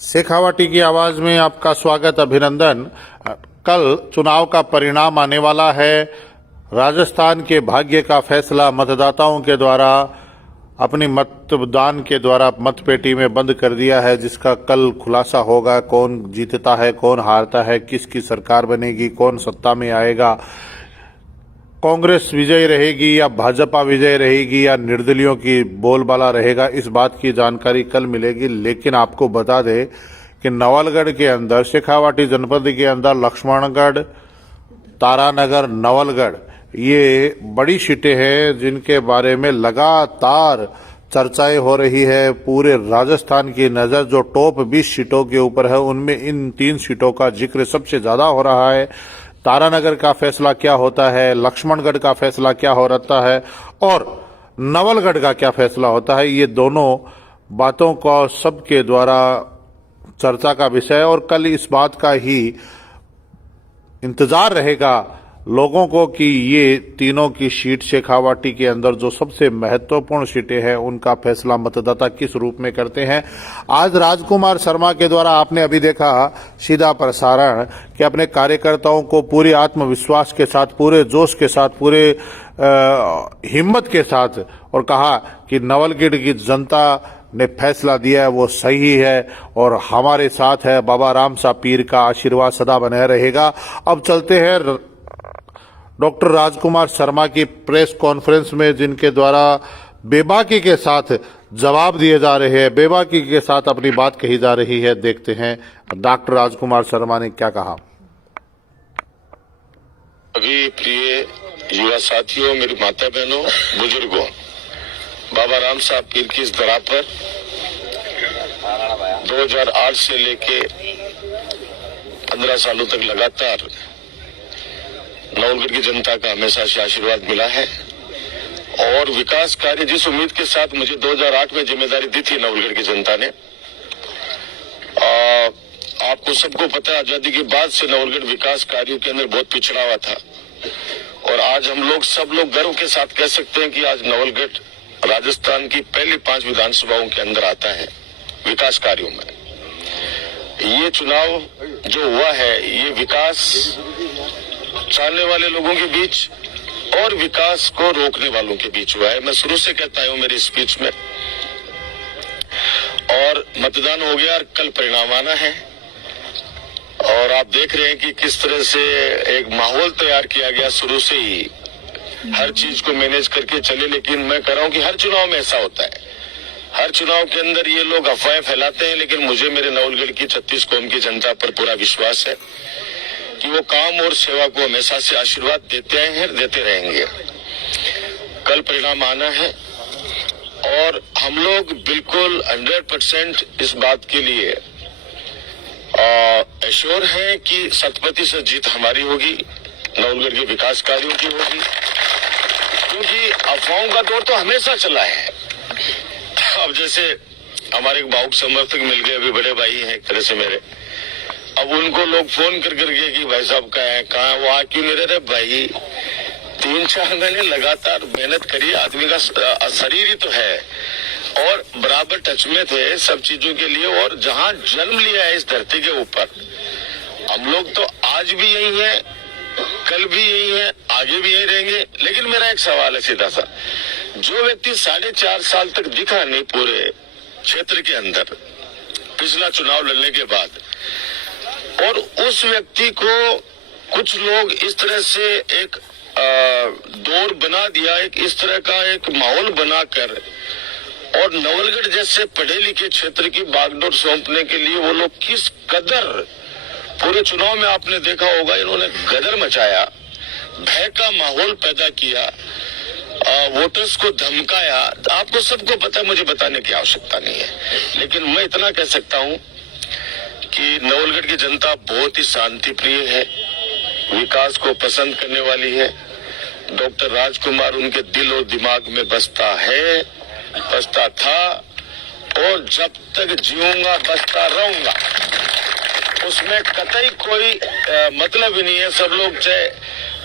शेखावाटी की आवाज में आपका स्वागत, अभिनंदन। कल चुनाव का परिणाम आने वाला है। राजस्थान के भाग्य का फैसला मतदाताओं के द्वारा अपनी मतदान के द्वारा मतपेटी में बंद कर दिया है, जिसका कल खुलासा होगा। कौन जीतता है, कौन हारता है, किसकी सरकार बनेगी, कौन सत्ता में आएगा, कांग्रेस विजयी रहेगी या भाजपा विजयी रहेगी या निर्दलियों की बोलबाला रहेगा, इस बात की जानकारी कल मिलेगी। लेकिन आपको बता दें कि नवलगढ़ के अंदर, शेखावाटी जनपद के अंदर लक्ष्मणगढ़, तारानगर, नवलगढ़, ये बड़ी सीटें हैं जिनके बारे में लगातार चर्चाएं हो रही है। पूरे राजस्थान की नजर जो टॉप 20 सीटों के ऊपर है, उनमें इन 3 सीटों का जिक्र सबसे ज्यादा हो रहा है। तारानगर का फैसला क्या होता है, लक्ष्मणगढ़ का फैसला क्या हो रहता है और नवलगढ़ का क्या फैसला होता है, ये दोनों बातों का सबके द्वारा चर्चा का विषय है। और कल इस बात का ही इंतजार रहेगा लोगों को कि ये तीनों की सीट शेखावाटी के अंदर जो सबसे महत्वपूर्ण सीटें हैं, उनका फैसला मतदाता किस रूप में करते हैं। आज राजकुमार शर्मा के द्वारा आपने अभी देखा सीधा प्रसारण कि अपने कार्यकर्ताओं को पूरे आत्मविश्वास के साथ, पूरे जोश के साथ, पूरे हिम्मत के साथ, और कहा कि नवलगढ़ की जनता ने फैसला दिया है वो सही है और हमारे साथ है। बाबा राम सा पीर का आशीर्वाद सदा बने रहेगा। अब चलते हैं डॉक्टर राजकुमार शर्मा की प्रेस कॉन्फ्रेंस में, जिनके द्वारा बेबाकी के साथ जवाब दिए जा रहे हैं, बेबाकी के साथ अपनी बात कही जा रही है। देखते हैं डॉक्टर राजकुमार शर्मा ने क्या कहा। अभी प्रिय युवा साथियों, मेरी माता बहनों, बुजुर्गों, बाबा राम साहब पीर की इस दरा पर 2008 से लेके 15 सालों तक लगातार नवलगढ़ की जनता का हमेशा से आशीर्वाद मिला है और विकास कार्य जिस उम्मीद के साथ मुझे 2008 में जिम्मेदारी दी थी नवलगढ़ की जनता ने, आपको सबको पता है आजादी के बाद से नवलगढ़ विकास कार्यों के अंदर बहुत पिछड़ा हुआ था और आज हम लोग सब लोग गर्व के साथ कह सकते हैं कि आज नवलगढ़ राजस्थान की पहली 5 विधानसभाओं के अंदर आता है विकास कार्यों में। ये चुनाव जो हुआ है, ये विकास चाहने वाले लोगों के बीच और विकास को रोकने वालों के बीच हुआ है। मैं शुरू से कहता हूं मेरी स्पीच में, और मतदान हो गया और कल परिणाम आना है और आप देख रहे हैं कि किस तरह से एक माहौल तैयार किया गया। शुरू से ही हर चीज को मैनेज करके चले, लेकिन मैं कह रहा हूं कि हर चुनाव में ऐसा होता है। हर चुनाव के अंदर ये लोग अफवाहें फैलाते हैं, लेकिन मुझे मेरे नवलगढ़ की 36 कौम की जनता पर पूरा विश्वास है कि वो काम और सेवा को हमेशा से आशीर्वाद देते आए हैं, देते रहेंगे। कल परिणाम आना है और हम लोग बिल्कुल 100% इस बात के लिए एश्योर हैं कि 100% जीत हमारी होगी, नवलगढ़ के विकास कार्यों की होगी, क्योंकि अफवाहों का दौर तो हमेशा चला है। अब जैसे हमारे एक भावुक समर्थक मिल गए, अभी बड़े भाई हैं एक तरह से मेरे, अब उनको लोग फोन कर करके कि भाई साहब कहाँ वो आ क्यों नहीं रहे। भाई 3-4 महीने लगातार मेहनत करी, आदमी का शरीर ही तो है और बराबर टच में थे सब चीजों के लिए। और जहां जन्म लिया है इस धरती के ऊपर, हम लोग तो आज भी यही है, कल भी यही है, आगे भी यही रहेंगे। लेकिन मेरा एक सवाल है सीधा सा, जो व्यक्ति 4.5 साल तक दिखा नहीं पूरे क्षेत्र के अंदर पिछला चुनाव लड़ने के बाद, और उस व्यक्ति को कुछ लोग इस तरह से एक दौर बना दिया, एक इस तरह का एक माहौल बनाकर, और नवलगढ़ जैसे पढ़े लिखे क्षेत्र की बागडोर सौंपने के लिए वो लोग किस कदर पूरे चुनाव में आपने देखा होगा, इन्होंने गदर मचाया, भय का माहौल पैदा किया, वोटर्स को धमकाया। आपको सबको पता है, मुझे बताने की आवश्यकता नहीं है। लेकिन मैं इतना कह सकता हूं कि नवलगढ़ की जनता बहुत ही शांति प्रिय है, विकास को पसंद करने वाली है। डॉक्टर राजकुमार उनके दिल और दिमाग में बसता है, बसता था और जब तक जीऊंगा बसता रहूंगा। उसमें कतई कोई मतलब ही नहीं है। सब लोग चाहे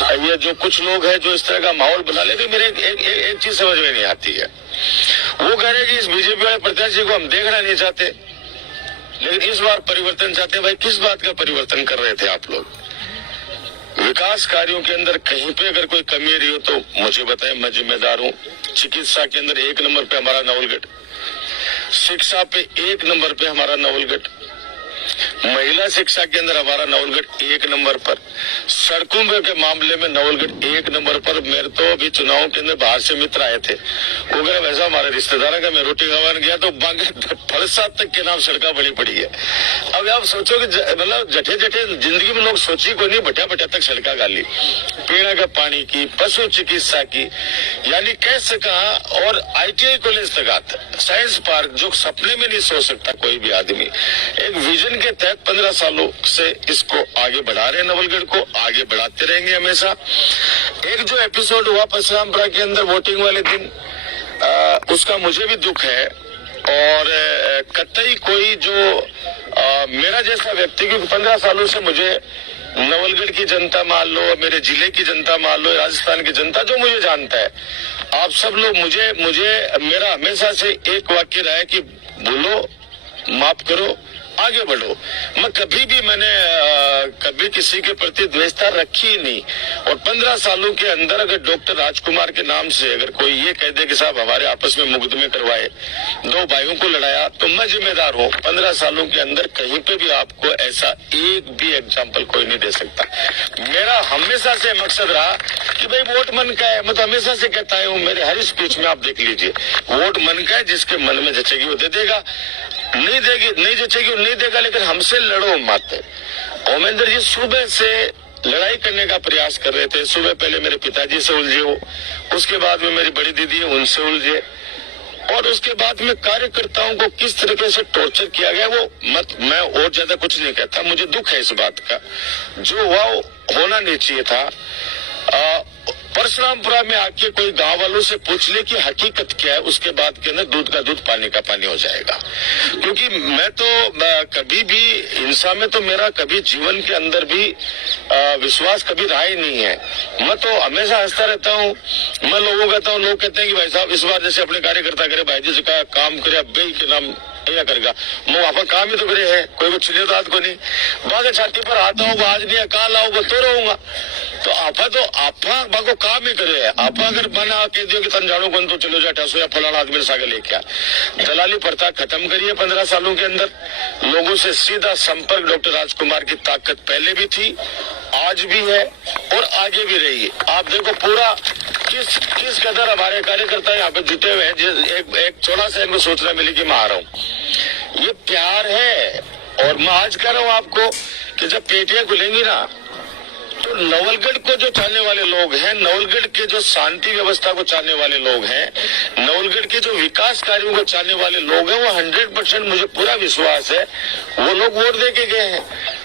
ये जो कुछ लोग हैं जो इस तरह का माहौल बना लेते, मेरे एक चीज समझ में नहीं आती है। वो कह रहे कि इस बीजेपी वाले प्रत्याशी को हम देखना नहीं चाहते। लेकिन इस बार परिवर्तन चाहते हैं। भाई किस बात का परिवर्तन कर रहे थे आप लोग? विकास कार्यों के अंदर कहीं पे अगर कोई कमी रही हो तो मुझे बताएं, मैं जिम्मेदार हूँ। चिकित्सा के अंदर 1 नंबर पे हमारा नवलगढ़, शिक्षा पे 1 नंबर पे हमारा नवलगढ़, महिला शिक्षा के अंदर हमारा नवलगढ़ 1 नंबर पर, सड़कों के मामले में नवलगढ़ 1 नंबर पर। मेरे तो अभी चुनाव के अंदर बाहर से मित्र आए थे, वो कह रहे वैसा हमारे रिश्तेदारों का मैं रोटी खवाने गया तो फलसा तक के नाम सड़का बड़ी पड़ी है। अब आप सोचो कि मतलब जठे जठे जिंदगी में लोग सोची को नहीं, बटा बटा तक सड़का गाली, पीने का पानी की, पशु चिकित्सा की, यानी कैसे कहा। और ITI कॉलेज तक आता, साइंस पार्क, जो सपने में नहीं सोच सकता कोई भी आदमी। एक विजन के तहत 15 सालों से इसको आगे बढ़ा रहे हैं, नवलगढ़ को आगे बढ़ाते रहेंगे हमेशा। एक जो एपिसोड हुआ परशुरामपुरा के अंदर वोटिंग वाले दिन, उसका मुझे भी दुख है। और कतई कोई जो मेरा जैसा व्यक्ति, क्योंकि 15 सालों से मुझे नवलगढ़ की जनता मान लो, मेरे जिले की जनता मान लो, राजस्थान की जनता जो मुझे जानता है, आप सब लोग मुझे मेरा हमेशा से एक वाक्य रहा है कि भूलो, माफ करो, आगे बढ़ो। मैं मैंने कभी किसी के प्रति द्वेषता रखी ही नहीं। और 15 सालों के अंदर अगर डॉक्टर राजकुमार के नाम से अगर कोई ये कह दे कि साहब हमारे आपस में मुकदमे करवाए, 2 भाइयों को लड़ाया, तो मैं जिम्मेदार हूँ। 15 सालों के अंदर कहीं पे भी आपको ऐसा एक भी एग्जाम्पल कोई नहीं दे सकता। मेरा हमेशा से मकसद रहा कि भाई वोट मन का है। मैं तो हमेशा से कहता हूँ, मेरे हर स्पीच में आप देख लीजिए, वोट मन का है, जिसके मन में जचेगी वो दे देगा, नहीं देगी नहीं जचेगी नहीं देगा, लेकिन हमसे लड़ो मत। ओमेंद्र जी सुबह से लड़ाई करने का प्रयास कर रहे थे। सुबह पहले मेरे पिताजी से उलझे हो, उसके बाद में मेरी बड़ी दीदी है उनसे उलझे, और उसके बाद में कार्यकर्ताओं को किस तरीके से टॉर्चर किया गया वो मैं और ज्यादा कुछ नहीं कहता। मुझे दुख है इस बात का, जो हुआ होना नहीं चाहिए था। परशुरामपुरा में आके कोई गांव वालों से पूछ ले कि हकीकत क्या है, उसके बाद के अंदर दूध का दूध पानी का पानी हो जाएगा। क्योंकि मैं तो कभी भी हिंसा में तो मेरा कभी जीवन के अंदर भी विश्वास कभी रहा ही नहीं है। मैं तो हमेशा हंसता रहता हूँ। मैं लोगों को कहता हूँ, लोग कहते हैं कि भाई साहब इस बार जैसे अपने कार्यकर्ता करे, भाई जी से कहा काम करे, अब के नाम क्या करेगा, मैं वहां पर काम ही तो करे है, कोई छिले तो हाथ को नहीं, बागे छाती पर आता हूँ, आज नहीं काल आऊंगा तो रहूंगा। तो आपा बाको काम ही करे है। आपा अगर बना कह दियो कि तंजाणो कौन तो चलो जा टसो या फलाना आदमी सागे लेके आ, दलाली प्रथा खत्म करिए। 15 सालों के अंदर लोगों से सीधा संपर्क डॉक्टर राजकुमार की ताकत पहले भी थी, आज भी है और आगे भी रही। आप देखो पूरा किस कदर हमारे कार्यकर्ता यहाँ पे जुटे हुए हैं। एक छोटा सा इनको सूचना मिली कि मैं आ रहा हूँ, ये प्यार है। और मैं आज कह रहा हूँ आपको कि जब पेटियां खुलेंगी ना, तो नवलगढ़ को जो चाहने वाले लोग हैं, नवलगढ़ के जो शांति व्यवस्था को चाहने वाले लोग हैं, नवलगढ़ के जो विकास कार्यों को चाहने वाले लोग हैं, वो 100% मुझे पूरा विश्वास है वो लोग वोट दे के गए हैं।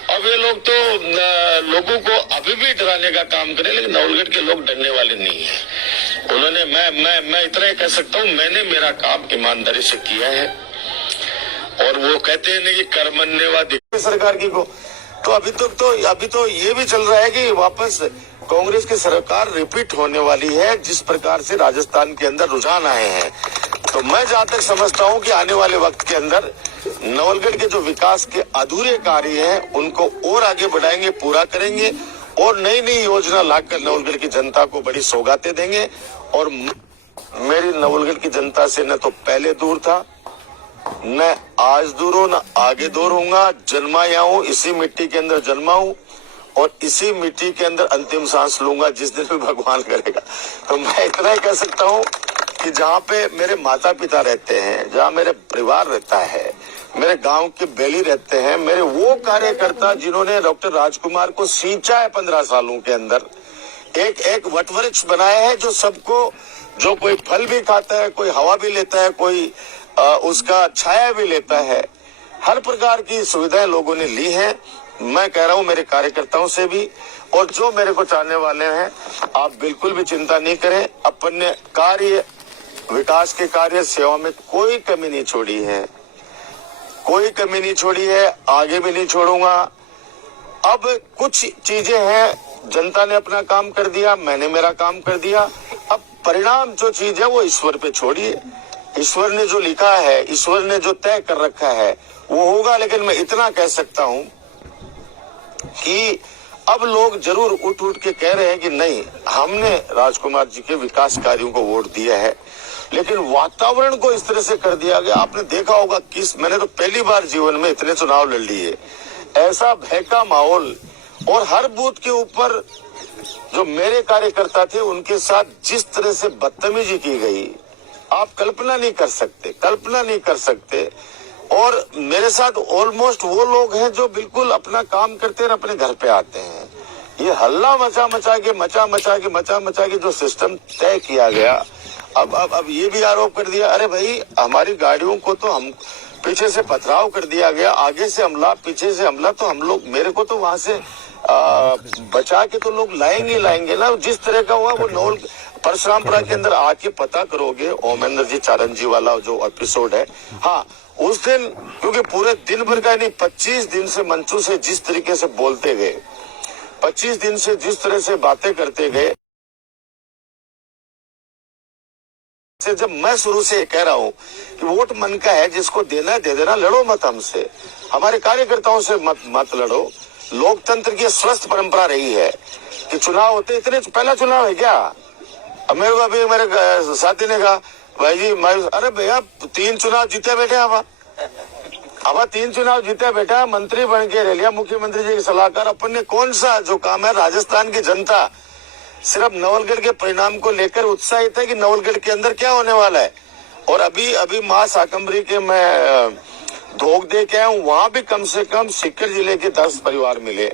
अब ये लोग तो लोगों को अभी भी डराने का काम करें, लेकिन नवलगढ़ के लोग डरने वाले नहीं है। उन्होंने मैं इतना ही कह सकता हूँ, मैंने मेरा काम ईमानदारी से किया है। और वो कहते हैं ना कि कर्मण्यवादी सरकार की को, तो अभी तो ये भी चल रहा है कि वापस कांग्रेस की सरकार रिपीट होने वाली है, जिस प्रकार से राजस्थान के अंदर रुझान आए हैं। तो मैं जहां तक समझता हूं कि आने वाले वक्त के अंदर नवलगढ़ के जो विकास के अधूरे कार्य हैं उनको और आगे बढ़ाएंगे, पूरा करेंगे, और नई नई योजना लाकर नवलगढ़ की जनता को बड़ी सौगातें देंगे। और मेरी नवलगढ़ की जनता से न तो पहले दूर था, न आज दूर हूं, न आगे दूर होऊंगा। जन्मा यहाँ हूं, इसी मिट्टी के अंदर जन्मा हूं, और इसी मिट्टी के अंदर अंतिम सांस लूंगा जिस दिन भी भगवान करेगा। तो मैं इतना ही कह सकता हूं कि जहाँ पे मेरे माता पिता रहते हैं, जहाँ मेरे परिवार रहता है, मेरे गांव के बेली रहते हैं, मेरे वो कार्यकर्ता जिन्होंने डॉक्टर राजकुमार को सींचा है 15 सालों के अंदर, एक वटवृक्ष बनाया है जो सबको, जो कोई फल भी खाता है, कोई हवा भी लेता है, कोई उसका छाया भी लेता है, हर प्रकार की सुविधाएं लोगों ने ली हैं। मैं कह रहा हूं मेरे कार्यकर्ताओं से भी, और जो मेरे को चाहने वाले हैं, आप बिल्कुल भी चिंता नहीं करें। अपने कार्य, विकास के कार्य, सेवा में कोई कमी नहीं छोड़ी है, कोई कमी नहीं छोड़ी है, आगे भी नहीं छोड़ूंगा। अब कुछ चीजें हैं, जनता ने अपना काम कर दिया, मैंने मेरा काम कर दिया, अब परिणाम जो चीज है वो ईश्वर पे छोड़िए। ईश्वर ने जो लिखा है, ईश्वर ने जो तय कर रखा है वो होगा। लेकिन मैं इतना कह सकता हूं कि अब लोग जरूर उठ उठ के कह रहे हैं कि नहीं, हमने राजकुमार जी के विकास कार्यों को वोट दिया है, लेकिन वातावरण को इस तरह से कर दिया गया। आपने देखा होगा मैंने तो पहली बार जीवन में इतने चुनाव लड़ लिए, ऐसा भय का माहौल, और हर बूथ के ऊपर जो मेरे कार्यकर्ता थे उनके साथ जिस तरह से बदतमीजी की गई, आप कल्पना नहीं कर सकते। और मेरे साथ ऑलमोस्ट वो लोग हैं जो बिल्कुल अपना काम करते हैं और अपने घर पे आते हैं। ये हल्ला मचा मचा के जो सिस्टम तय किया गया, अब ये भी आरोप कर दिया, अरे भाई हमारी गाड़ियों को तो हम पीछे से पथराव कर दिया गया, आगे से हमला, पीछे से हमला, तो हम लोग, मेरे को तो वहां से बचा के तो लोग लाएंगे ना। जिस तरह का हुआ वो नौल परशुरामपुरा के अंदर आके पता करोगे, ओमेंद्र जी चारण जी वाला जो एपिसोड है, हाँ उस दिन, क्योंकि पूरे दिन भर का नहीं, 25 दिन से मंचू से जिस तरीके से बोलते गए, 25 दिन से जिस तरह से बातें करते गए, से जब मैं शुरू से कह रहा हूं कि वोट मन का है, जिसको देना है दे देना, लड़ो मत हमसे, हमारे कार्यकर्ताओं से मत लड़ो। लोकतंत्र की स्वस्थ परंपरा रही है कि चुनाव होते, इतने पहला चुनाव है क्या? अब मेरे को अभी मेरे साथी ने कहा, भाई जी अरे भैया 3 चुनाव जीते बैठे, अब 3 चुनाव जीते बैठा, मंत्री बन के रह लिया, मुख्यमंत्री जी के सलाहकार, अपन ने कौन सा जो काम है, राजस्थान की जनता सिर्फ नवलगढ़ के परिणाम को लेकर उत्साहित है कि नवलगढ़ के अंदर क्या होने वाला है। और अभी मां शाकंभरी के मैं धोख दे के आया हूँ, वहां भी कम से कम सीकर जिले के 10 परिवार मिले,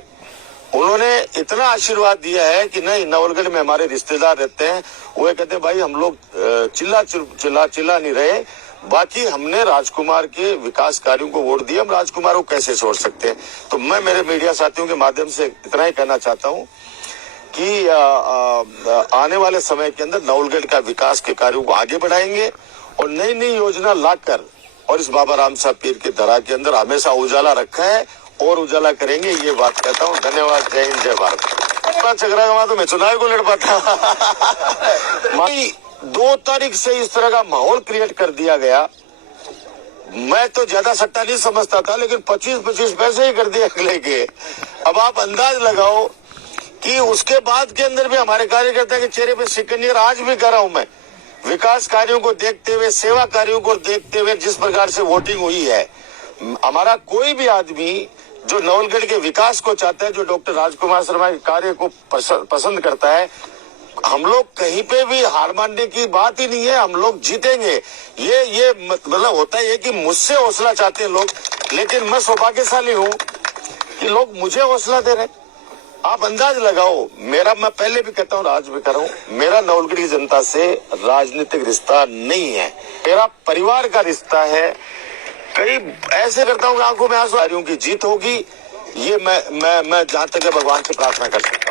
उन्होंने इतना आशीर्वाद दिया है कि नहीं, नवलगढ़ में हमारे रिश्तेदार रहते हैं, वो कहते हैं भाई हम लोग चिल्ला नहीं रहे, बाकी हमने राजकुमार के विकास कार्यों को वोट दिया, हम राजकुमार को कैसे छोड़ सकते हैं। तो मैं मेरे मीडिया साथियों के माध्यम से इतना ही कहना चाहता हूँ कि आने वाले समय के अंदर नवलगढ़ का विकास के कार्यों को आगे बढ़ाएंगे और नई योजना लाकर, और इस बाबा राम साहब पीर के दरगाह के अंदर हमेशा उजाला रखा है और उजाला करेंगे, ये बात कहता हूँ। धन्यवाद, जय हिंद, जय भारत। झगड़ा गवा तो मैं चुनाव को लड़ पाता। 2 तारीख से इस तरह का माहौल क्रिएट कर दिया गया, मैं तो ज्यादा सट्टा नहीं समझता था, लेकिन 25-25 पैसे ही कर दिए अगले के। अब आप अंदाज लगाओ कि उसके बाद के अंदर भी हमारे कार्यकर्ता के चेहरे पे सिकन, आज भी कर रहा हूं मैं, विकास कार्यों को देखते हुए, सेवा कार्यों को देखते हुए जिस प्रकार से वोटिंग हुई है, हमारा कोई भी आदमी जो नवलगढ़ के विकास को चाहता है, जो डॉक्टर राजकुमार शर्मा के कार्य को पसंद करता है, हम लोग कहीं पे भी हार मानने की बात ही नहीं है, हम लोग जीतेंगे। ये मतलब होता है कि मुझसे हौसला चाहते हैं लोग, लेकिन मैं सौभाग्यशाली हूँ कि लोग मुझे हौसला दे रहे हैं। आप अंदाज लगाओ, मैं पहले भी कहता हूँ, आज भी कर रहा हूँ, मेरा नवलगढ़ की जनता से राजनीतिक रिश्ता नहीं है, मेरा परिवार का रिश्ता है। कई ऐसे करता हूँ आंखों में आंसू, की जीत होगी, ये मैं जहां तक भगवान से प्रार्थना कर सकता हूँ।